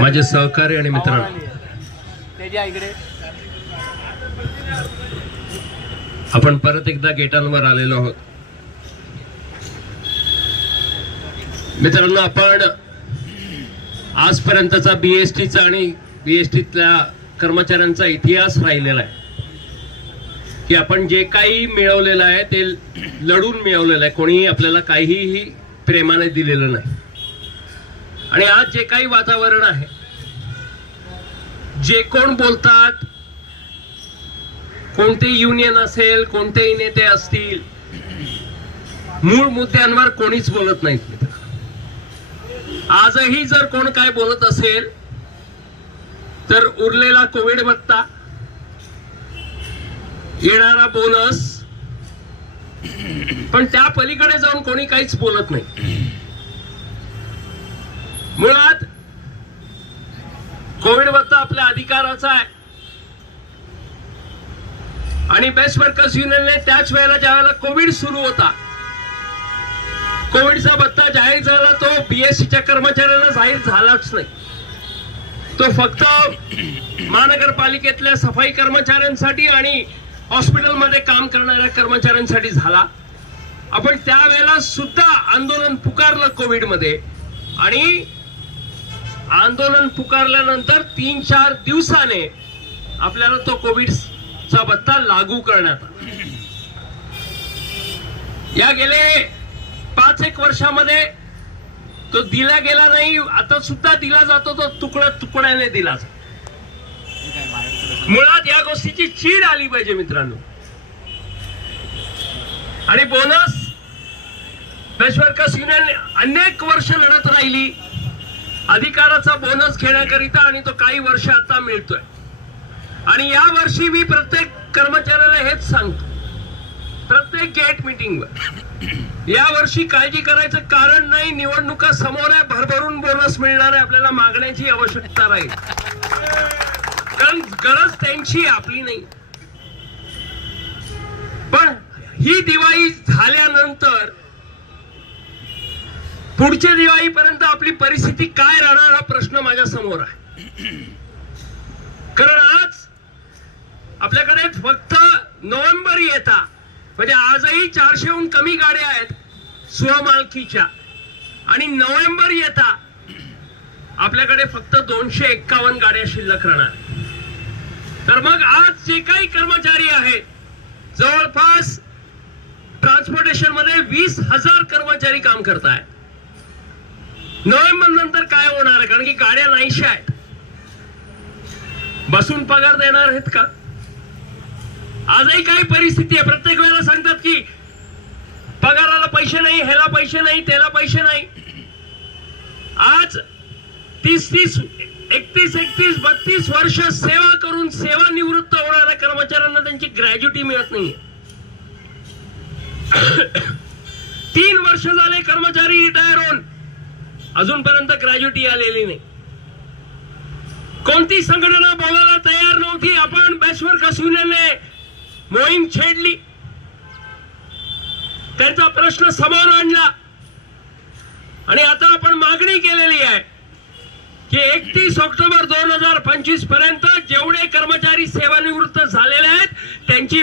माझे सहकारी आणि मित्रांनो, आपण परत एकदा गेटांवर आलेलो आहोत. मित्रांनो, आपण आजपर्यंतचा बीएसटीचा आणि बीएसटीतल्या कर्मचाऱ्यांचा इतिहास राहिलेला आहे की आपण जे काही मिळवलेलं आहे ते लढून मिळवलेलं आहे. कोणीही आपल्याला काहीही प्रेमाने दिलेलं नाही. आणि आज जे काही वातावरण आहे, जे कोण बोलतात, कोणते युनियन असेल, कोणतेही नेते असतील, मूळ मुद्द्यांवर कोणीच बोलत नाहीत. आजही जर कोण काय बोलत असेल तर उरलेला कोविड भत्ता, येणारा बोनस, पण त्या पलीकडे जाऊन कोणी काहीच बोलत नाही. मुळात कोविड भत्ता आपल्या अधिकाराचा आहे आणि बेस्ट वर्कर्स युनियनने त्याच वेळेला ज्यावेळेला कोविड सुरू होता, कोविडचा भत्ता जाहीर झाला, तो बीएससीच्या कर्मचाऱ्यांना जाहीर झालाच नाही. तो फक्त महानगरपालिकेतल्या सफाई कर्मचाऱ्यांसाठी आणि हॉस्पिटलमध्ये काम करणाऱ्या कर्मचाऱ्यांसाठी झाला. आपण त्यावेळेला सुद्धा आंदोलन पुकारलं कोविडमध्ये आणि आंदोलन पुकारल्यानंतर 3-4 दिवसाने आपल्याला तो कोविडचा भत्ता लागू करण्यात आला. या गेले 5-1 वर्षामध्ये तो दिला गेला नाही. आता सुद्धा दिला जातो, तो तुकड्याने दिला जातो. मुळात या गोष्टीची चीड आली पाहिजे मित्रांनो. आणि बोनस, बेस्ट वर्कर्स युनियन अनेक वर्ष लढत राहिली अधिकाराचा बोनस घेण्याकरिता आणि तो काही वर्ष आता मिळतोय. आणि या वर्षी मी प्रत्येक कर्मचाऱ्याला हेच सांगतो, प्रत्येक गेट मीटिंगवर, या वर्षी काळजी करायचं कारण नाही. निवडणुका समोर आहे, भरभरून बोनस मिळणार आहे, आपल्याला मागण्याची आवश्यकता राहील, कारण गरज त्यांची आपली नाही. पण ही दिवाळी झाल्यानंतर पुढच्या दिवाळीपर्यंत आपली परिस्थिती काय राहणार हा प्रश्न माझ्या समोर आहे. कारण आज आपल्याकडे फक्त नोव्हेंबर येता, म्हणजे आजही 400हून कमी गाड्या आहेत स्वमालकीच्या, आणि नोव्हेंबर येता आपल्याकडे फक्त 251 गाड्या शिल्लक राहणार. तर मग आज जे काही कर्मचारी आहेत, जवळपास ट्रान्सपोर्टेशन मध्ये 20,000 कर्मचारी काम करत आहेत. नोव्हेंबर नंतर काय होणार आहे? कारण की गाड्या नाहीशा आहेत. बसून पगार देणार आहेत का? आजही काही परिस्थिती आहे. प्रत्येक वेळेला सांगतात की पगाराला पैसे नाही, ह्याला पैसे नाही, त्याला पैसे नाही. आज 30-30, 31-31, 32 वर्ष सेवा करून सेवानिवृत्त होणाऱ्या कर्मचाऱ्यांना त्यांची ग्रॅज्युटी मिळत नाही. 3 वर्ष झाले कर्मचारी रिटायर होऊन अजूनपर्यंत ग्रॅज्युटी आलेली नाही. कोणती संघटना बोलायला तयार नव्हती. आपण बेस्ट वर्कर्स युनियनने मोहीम छेडली, त्यांचा प्रश्न समोर आणला आणि आता आपण मागणी केलेली आहे की 31 ऑक्टोबर 2025 पर्यंत जेवढे कर्मचारी सेवानिवृत्त झालेले आहेत त्यांची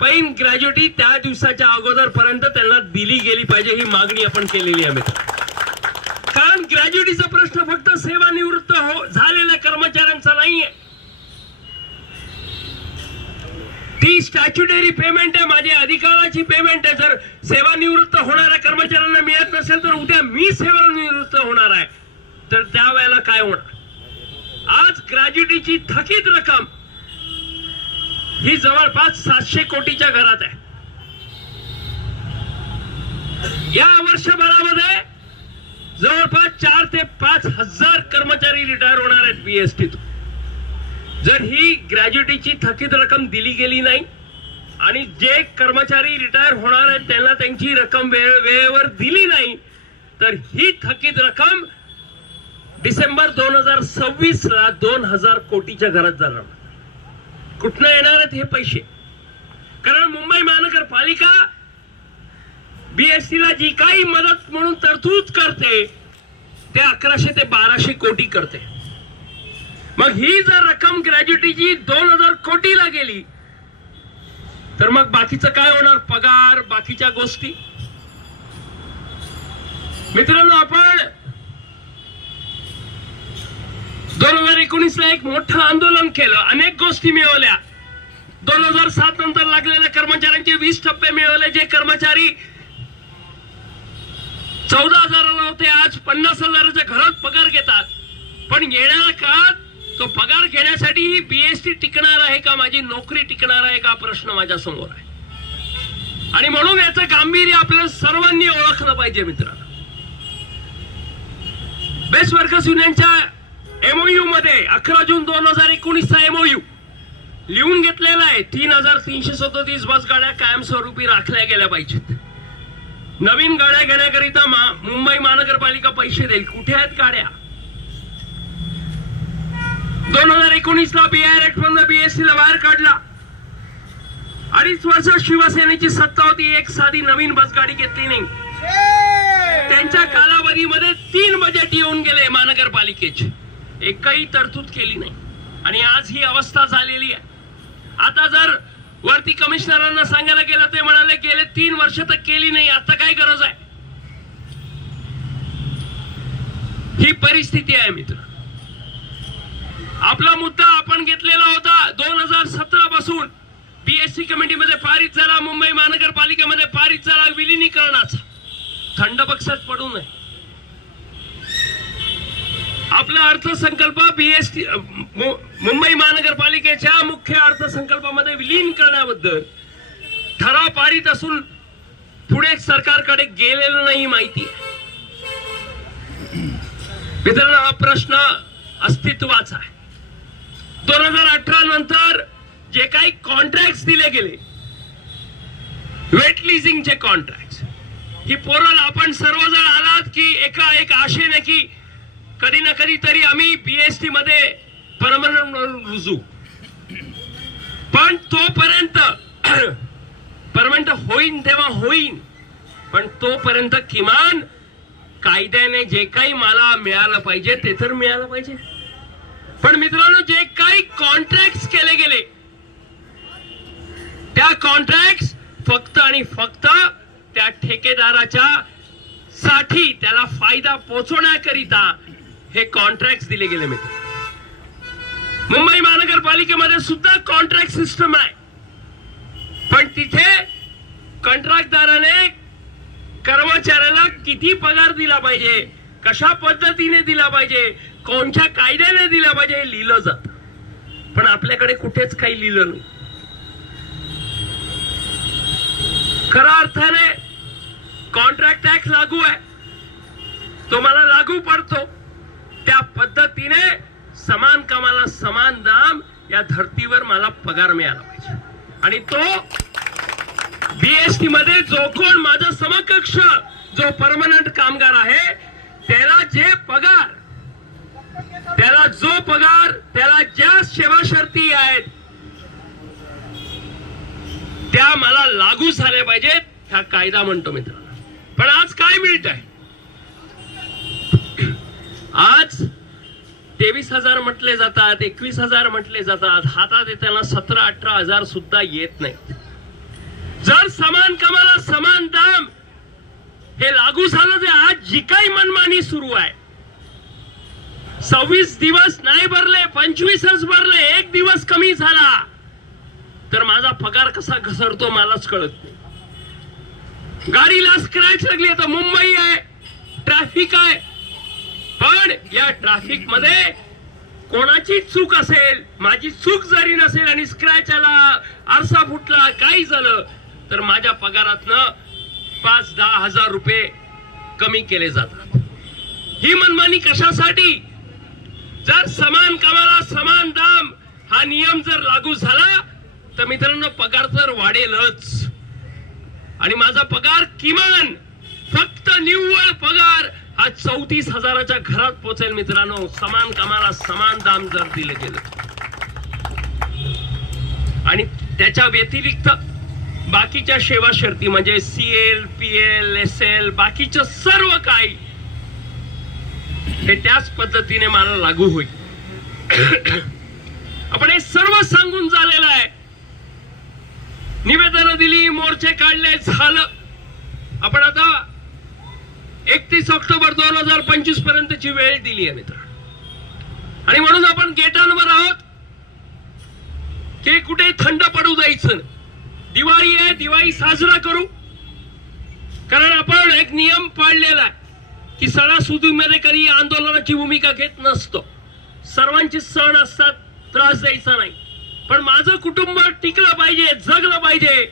पैन ग्रॅज्युटी त्या दिवसाच्या अगोदर पर्यंत त्यांना दिली गेली पाहिजे. ही मागणी आपण केलेली आहे. कारण ग्रॅज्युटीचा प्रश्न फक्त सेवानिवृत्त झालेल्या कर्मचाऱ्यांचा नाहीये. ती स्टॅच्युटरी पेमेंट आहे, माझ्या अधिकाराची पेमेंट आहे. जर सेवानिवृत्त होणाऱ्या कर्मचाऱ्यांना मिळत नसेल तर उद्या मी सेवानिवृत्त होणार आहे, तर त्यावेळेला काय होणार? आज ग्रॅज्युटीची थकीत रक्कम ही जवळपास 700 कोटीच्या घरात आहे. या वर्षभरामध्ये जवळपास 4 ते 5 हजार कर्मचारी रिटायर होणार आहेत बीएसटीतून. जर ही ग्रॅज्युटीची थकीत रक्कम दिली गेली नाही आणि जे कर्मचारी रिटायर होणार आहेत त्यांना त्यांची रक्कम वेळेवर दिली नाही, तर ही थकीत रक्कम डिसेंबर 2026 ला 2000 कोटीच्या घरात जाणार. कुठनं येणार आहेत हे पैसे? कारण मुंबई महानगरपालिका बीएसटीला जी काही मदत म्हणून तरतूद करते ते 1100 ते 1200 कोटी करते. मग ही जर रक्कम ग्रॅज्युटीची 2000 कोटीला गेली तर मग बाकीचं काय होणार? पगार, बाकीच्या गोष्टी. मित्रांनो, आपण 2019 ला एक मोठं आंदोलन केलं, अनेक गोष्टी मिळवल्या. 2007 नंतर लागलेल्या कर्मचाऱ्यांचे 20 टप्पे मिळवले. जे कर्मचारी 14,000ला होते आज 50,000च्या घरात पगार घेतात. पण येणाऱ्या काळात तो पगार घेण्यासाठी ही बीएसटी टिकणार आहे का, माझी नोकरी टिकणार आहे का, प्रश्न माझ्या समोर आहे. आणि म्हणून याचं गांभीर्य आपल्या सर्वांनी ओळखलं पाहिजे. मित्रांनो, बेस्ट वर्कर्स युनियनच्या एमओयू मध्ये 11 जून 2019 चा एमओयू लिहून घेतलेला आहे. 3,337 बस गाड्या कायमस्वरूपी राखल्या गेल्या पाहिजेत. नवीन गाड्या घेण्याकरिता मुंबई महानगरपालिका पैसे देईल. कुठे आहेत गाड्या? 2019 ला बीआर ऍक्ट मधून बीएसटी ला बाहेर काढला. 2.5 वर्ष शिवसेनेची सत्ता होती, एक साधी नवीन बस गाडी घेतली नाही. त्यांच्या कालावधीमध्ये 3 बजेट येऊन गेले महानगरपालिकेचे, एकही तरतूद केली नाही. आणि आज ही अवस्था झालेली आहे. आता जर वरती कमिशनरांना सांगायला गेलं ते म्हणाले गेले 3 वर्ष तर केली नाही, आता काय गरज आहे? ही परिस्थिती आहे. मित्र, आपला मुद्दा आपण घेतलेला होता 2017 पासून बीएसटी कमिटीमध्ये पारित झाला, मुंबई महानगरपालिकेमध्ये पारित झाला विलिनीकरणाचा. थंड पक्षात पडू नये. आपला अर्थसंकल्प बीएसटी मुंबई महानगरपालिकेच्या मुख्य अर्थसंकल्पामध्ये विलीन करण्याबद्दल ठराव पारित असून पुढे सरकारकडे गेलेलं नाही माहिती आहे. मित्रांनो, हा प्रश्न अस्तित्वाचा आहे. 2018 नंतर जे काही कॉन्ट्रॅक्ट दिले गेले, वेट लिझिंगचे कॉन्ट्रॅक्ट, ही पोरल आपण सर्वजण आलात की एका एक आशेने की कधी ना कधी तरी आम्ही बीएसटी मध्ये परमनंट रुजू. पण तोपर्यंत परमनंट होईन तेव्हा होईन, पण तोपर्यंत किमान कायद्याने जे काही मला मिळालं पाहिजे ते तर मिळालं पाहिजे. पण मित्रांनो, जे काही कॉन्ट्रॅक्ट केले गेले त्या कॉन्ट्रॅक्ट फक्त आणि फक्त त्या ठेकेदाराच्या साठी, त्याला फायदा पोहोचवण्याकरिता हे कॉन्ट्रॅक्ट दिले गेले. मित्र, मुंबई महानगरपालिकेमध्ये सुद्धा कॉन्ट्रॅक्ट सिस्टम आहे. पण तिथे कंत्राटदाराने कर्मचाऱ्याला किती पगार दिला पाहिजे, कशा पद्धतीने दिला पाहिजे, कोणत्या कायद्याने दिला पाहिजे हे लिहिलं जात. पण आपल्याकडे कुठेच काही लिहिलं नाही. खऱ्या अर्थाने कॉन्ट्रॅक्ट ऍक्ट लागू आहे, तो मला लागू पडतो. त्या पद्धतीने समान कामाला समान दाम या धर्तीवर मला पगार मिळाला पाहिजे. आणि तो बीएसटी मध्ये जो कोण माझा समकक्ष जो परमनंट कामगार आहे त्याला जे पगार, त्याला जो पगार, त्याला ज्या सेवा शर्ती आहेत त्या मला लागू झाल्या पाहिजेत, हा कायदा म्हणतो. मित्रांनो, पण आज काय मिळत आहे? आज 23,000 म्हटले जातात, 21,000 म्हटले जातात, हातात येताना 17-18,000 सुद्धा येत नाही. जर समान कामाला समान दाम हे लागू झालं, तर आज जी काही मनमानी सुरू आहे, 26 दिवस नाही भरले, 25च भरले, 1 दिवस कमी झाला तर माझा पगार कसा घसरतो मलाच कळत नाही. गाडीला स्क्रॅच लागली, आता मुंबई आहे, ट्रॅफिक आहे, पण या ट्रॅफिक मध्ये कोणाची चूक असेल, माझी चूक जरी नसेल आणि स्क्रॅच आला, आरसा फुटला, काही झालं तर माझ्या पगारातनं 5-10 हजार रुपये कमी केले जातात. ही मनमानी कशासाठी? जर समान कामाला समान दाम हा नियम जर लागू झाला तर मित्रांनो पगार तर वाढेलच. आणि माझा पगार किमान फक्त निव्वळ पगार हा 34,000च्या घरात पोहोचेल. मित्रांनो, समान कामाला समान दाम जर दिले गेले. आणि त्याच्या व्यतिरिक्त बाकीच्या सेवा शर्ती म्हणजे सीएल, पीएल, एसएल, बाकीचं सर्व काही हे त्याच पद्धतीने मला लागू होईल. आपण हे सर्व सांगून झालेलं आहे. निवेदनं दिली, मोर्चे काढले, झालं. आपण आता 31 ऑक्टोबर 2025 पर्यंतची वेळ दिली आहे मित्र. आणि म्हणून आपण गेटांवर आहोत की कुठे थंड पडू द्यायचं. दिवाळी आहे, दिवाळी साजरा करू. कारण आपण एक नियम पाळलेला आहे की सणासुदीमध्ये कधी आंदोलनाची भूमिका घेत नसतो. सर्वांचे सण असतात, त्रास द्यायचा नाही. पण माझं कुटुंब टिकलं पाहिजे, जगलं पाहिजे,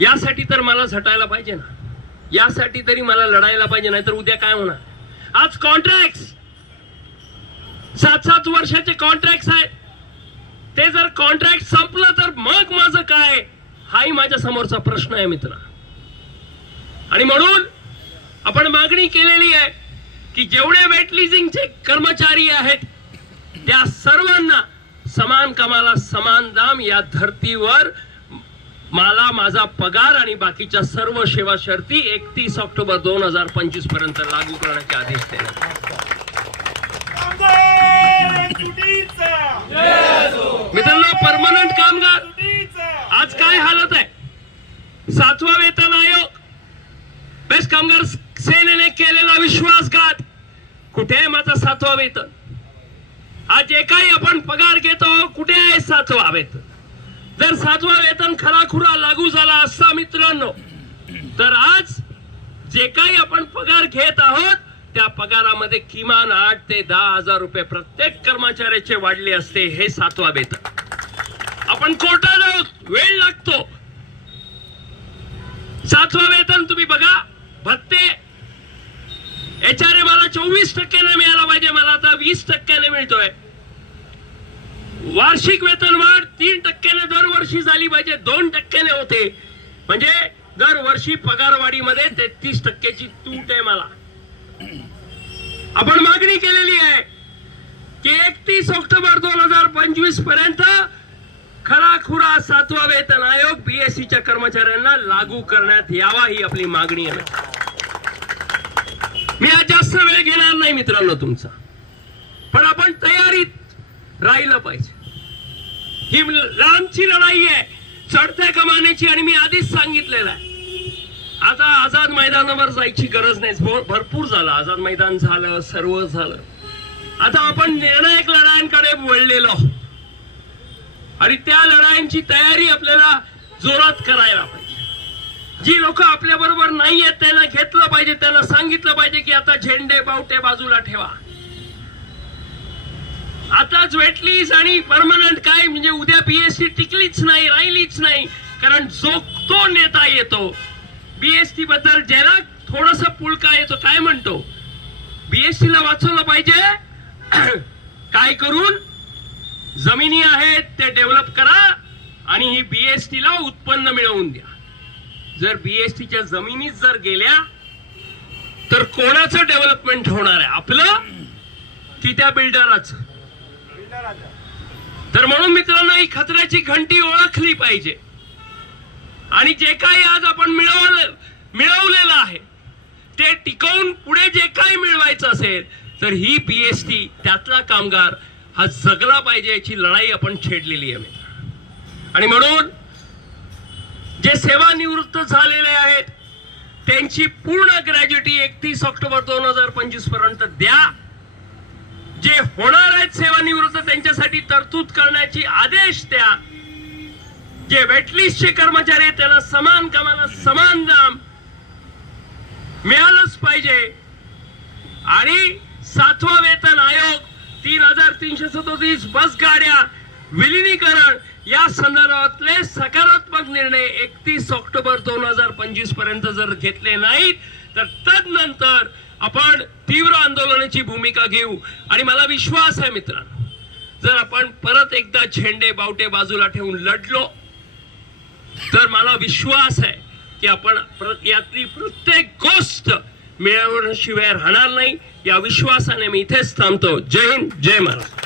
यासाठी तर मला झटायला पाहिजे ना. यासाठी तरी मला लढायला पाहिजे. नाही तर उद्या काय होणार. आज कॉन्ट्रॅक्ट 7-7 वर्षाचे कॉन्ट्रॅक्ट आहेत. ते जर कॉन्ट्रॅक्ट संपलं तर मग माझं काय, हाही माझ्या समोरचा प्रश्न आहे मित्र. आणि म्हणून आपण मागणी केलेली आहे की जेवढे वेट लीजिंगचे कर्मचारी आहेत त्या सर्वांना समान कामाला समान दाम, या धर्तीवर मला माझा पगार आणि बाकीच्या सर्व सेवा शर्ती 31 ऑक्टोबर 2025 पर्यंत लागू करण्याचे आदेश देण्यात. मित्रांनो, परमनंट कामगार आज काय हालत आहे. 7वा वेतन आयोग, बेस्ट कामगार सेनेने केलेला विश्वासघात. कुठे आहे माझा 7वा वेतन. आज जे काही आपण पगार घेतो, कुठे आहे 7वा वेतन. जर 7वा वेतन खराखुरा लागू झाला असता मित्रांनो, तर आज जे काही आपण पगार घेत आहोत त्या पगारामध्ये किमान 8 ते 10 हजार रुपये प्रत्येक कर्मचाऱ्याचे वाढले असते. हे 7वा वेतन. आपण कोर्टात आहोत, वेळ लागतो. 7वा वेतन तुम्ही बघा. भत्ते HRA मला 24% मिळाला पाहिजे, मला आता 20% मिळतोय. वार्षिक वेतन वाढ 3% दरवर्षी झाली पाहिजे, 2% होते. म्हणजे दरवर्षी पगारवाढीमध्ये 33%ची तूट आहे मला. आपण मागणी केलेली आहे की 31 ऑक्टोबर 2025 पर्यंत खराखुरा 7वा वेतन आयोग BSEच्या कर्मचाऱ्यांना लागू करण्यात यावा, ही आपली मागणी आहे. मी आज जास्त वेळ घेणार नाही मित्रांनो तुमचा, पण आपण तयारीत राहिलं पाहिजे. ही लांबची लढाई आहे, चढत्या कमानीची. आणि मी आधीच सांगितलेलं आहे, आता आझाद मैदानावर जायची गरज नाही. भरपूर झालं, आझाद मैदान झालं, सर्व झालं. आता आपण निर्णायक लढायांकडे वळलेलो आहोत आणि त्या लढायांची तयारी आपल्याला जोरात करायला पाहिजे. जी लोक आपल्या बरोबर नाही आहेत त्यांना घेतलं पाहिजे, त्यांना सांगितलं पाहिजे की आता झेंडे बावटे बाजूला ठेवा. आताच वेटलीस आणि परमनंट काय म्हणजे उद्या BST टिकलीच नाही, राहिलीच नाही. कारण जो तो नेता येतो BST बद्दल ज्याला थोडस पुळका येतो, काय म्हणतो, BST ला वाचवलं पाहिजे. काय करून जमिनी आहेत ते डेव्हलप करा आणि ही BST ला उत्पन्न मिळवून द्या. जर BSTच्या जमिनीत जर गेल्या तर कोणाचं डेव्हलपमेंट होणार आहे, आपलं की त्या बिल्डराचं. तर म्हणून मित्रांनो, ही खतऱ्याची घंटी ओळखली पाहिजे. आणि जे काही आज आपण मिळवलेलं आहे ते टिकवून पुढे जे काही मिळवायचं असेल तर ही BST त्यातला कामगार हा जगला पाहिजे, याची लढाई आपण छेडलेली आहे. आणि म्हणून जे सेवानिवृत्त झालेले आहेत त्यांची पूर्ण ग्रॅज्युटी 31 ऑक्टोबर 2025 पर्यंत द्या. जे होणार आहेत सेवानिवृत्त त्यांच्यासाठी तरतूद करण्याची आदेश द्या. जे वेटलिस्टचे कर्मचारी आहेत त्यांना समान कामाला समान दाम मिळालंच पाहिजे. आणि 7वा वेतन आयोग, 3337 बस गाड्या विलिनीकरण या संदर्भातले सकारात्मक निर्णय 31 ऑक्टोबर 2025 पर्यंत जर घेतले नाहीत तर तदनंतर आपण तीव्र आंदोलनाची भूमिका घेऊ. आणि मला विश्वास आहे मित्रांनो, जर आपण परत एकदा झेंडे बावटे बाजूला ठेवून लढलो तर मला विश्वास आहे की आपण यातली प्रत्येक गोष्ट मिळवण्याशिवाय राहणार नाही. या विश्वासाने मी इथेच थांबतो. जय हिंद, जय महाराष्ट्र.